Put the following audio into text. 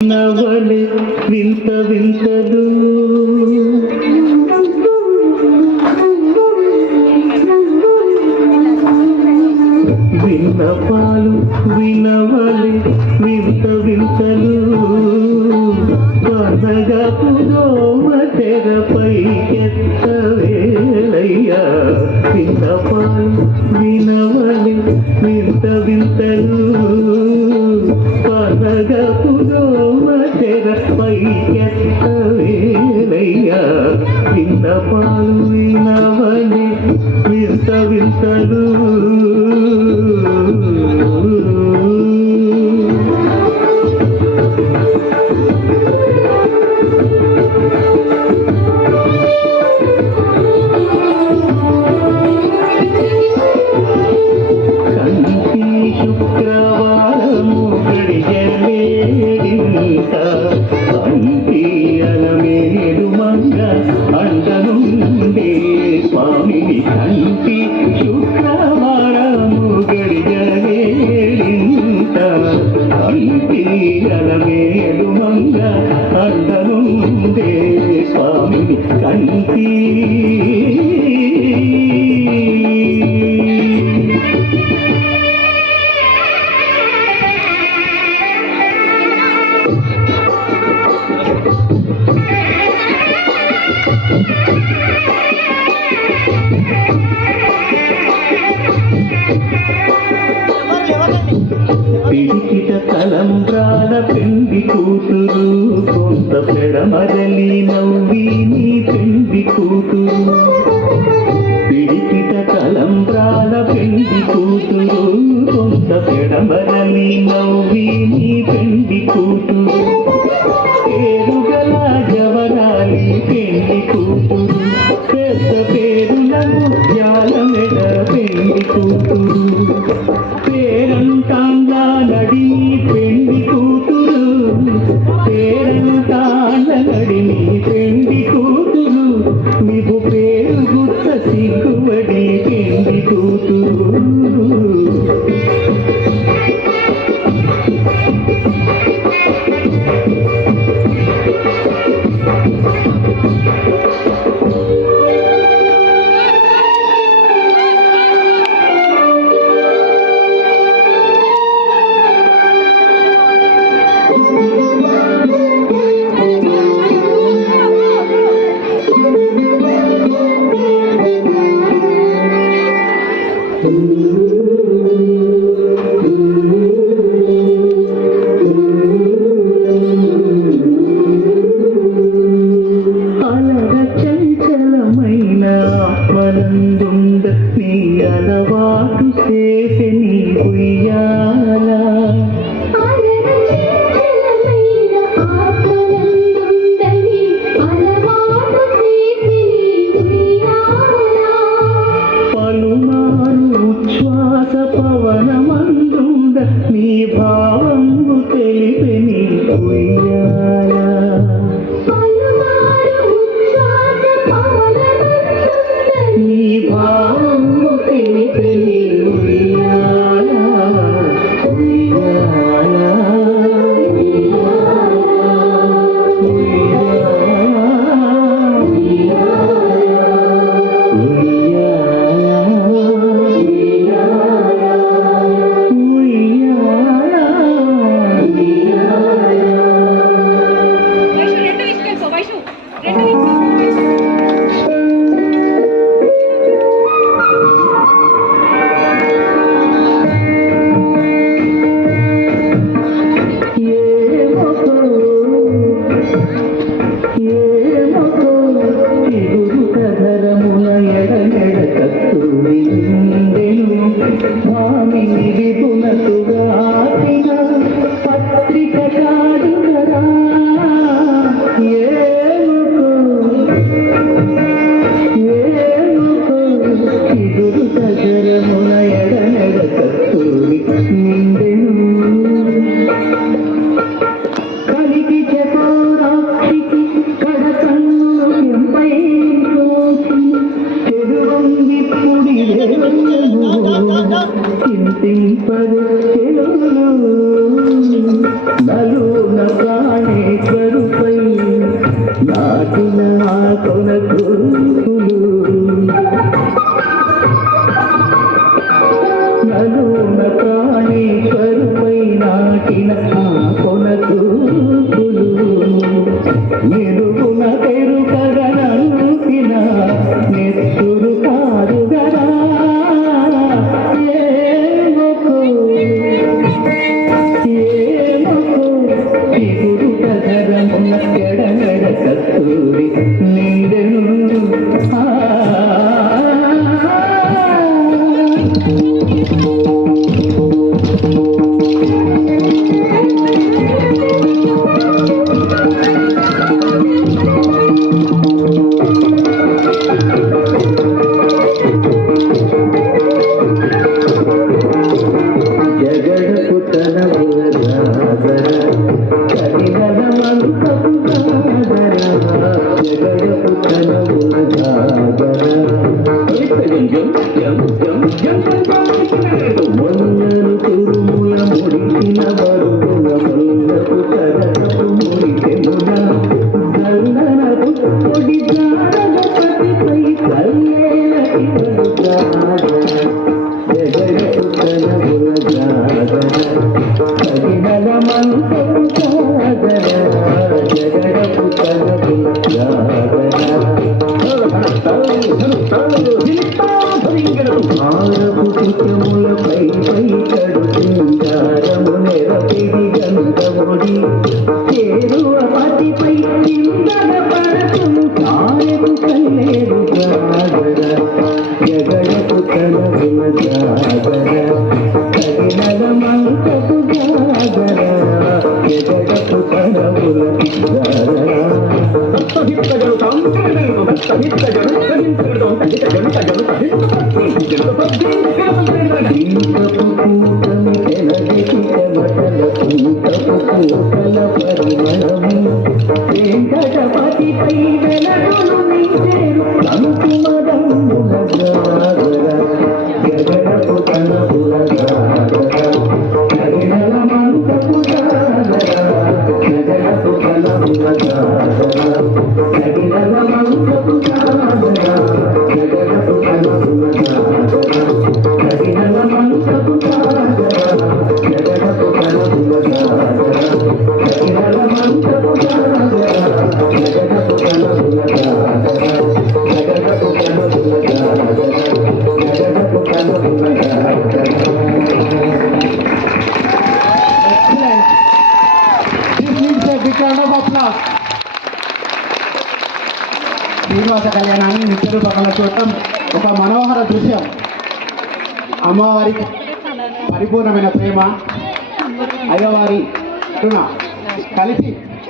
నవలె వింత వింతలు విన్నపాలు వినవలె వింత వింతలు వనగా పురోమ తెరపై ఎత్తవేలయ్యా విన్నపాలు వినవలె వింత వింతలు వనగా పురోమ తెరపై ఎత్తవేలయ్యా విన్నపాలు వినవలె వింత వింతలు శుక్రవారము గడియలేడింత అంటియల మేలు మంగ అండనుండే స్వామిని కంటి శుక్రవారము గడియలేడింత అంటియల మేలు మంగ అండనుండే స్వామిని కంటి పిడికిట తలంబ్రాల పెండి కూతురు కొంత పెడమరలి నవ్వి నీ పెండి కూతురు పిడికిట తలంబ్రాల పెండి కూతురు కొంత పెడమరలి నవ్వి నీ పెండి కూతురు పేరుగల జవరాలి పెండి కూతురు పెద్ద పేరుల ముత్యాల మెడ పెండి కూతురు పేరంటాంగా నడిని పెండి కూతురు పేరంటాంగ నడిని పెండి కూతురు నీకు పేరు గుర్త సిగ్గుబడి పెండి కూతురు అలర చంచలమైన ఆత్మనందుండ నీ అలవాటు చేసే నీ ఉయ్యాల పలుమారు ఉచ్ఛ్వాస పవనమందుండ నీ భావము తెలిపే నీ ఉయ్యాల నీ భావము తెలిపే నీ ఉయ్యాల ఉయ్యాల చింతింపరు నలు ప్రాణేశ్వరుపై నాటిన కొనకూలు నలున ప్రాణేశ్వరుపై నాటిన కొనకూలు నిరుగున పెరుగగనంపిన నెత్తురు కారుగరా ఎడగడ కస్తూరి నిండెను జగడకు తన మొన్నను కురుముల ముడిచిన బరువుల మొన్నకు సరసపు ముడికెమున గల్లనకు పొడి జారగపతిపై కల్లేల ఇవడు జగడకు తనగుల జాగర కదినల మంతపు జాగర జగడకు తనగుల జాగర ఆరపు చిత్రములపై పై కడుతుంగారము నెరపిడి గంధముడి చేరువ పతిపై చిందన పడతును కాయకు కల్లేరు జాగర జగడకు తనగుల జాగర కదినల మంతపు జాగర జగడకు తనగుల జాగర ఇంతపు కూటమి తెలదికి చెమటల కూటపు కూటల పరిమళము వెంకటపతిపై వెలగులు నించేరు కంకుమదమ్ముల జాగర జగడపు తనపుల జాగర కరిణల మంతపు జాగర జగడపు తనపుల జాగర కరిణల మంతపు జాగర జగడపు తనపుల జాగర కరిణల మంతపు జాగర జగడపు తనపుల జాగర కరిణల మంతపు జాగర జగడపు తనపుల జాగర జగడపు తనపుల జాగర జగడపు తనపుల జాగర. శ్రీనివాస కళ్యాణాన్ని నిత్యులు పక్కన చూడటం ఒక మనోహర దృశ్యం. అమ్మవారికి పరిపూర్ణమైన ప్రేమ, అయ్యవారి కరుణ కలిసి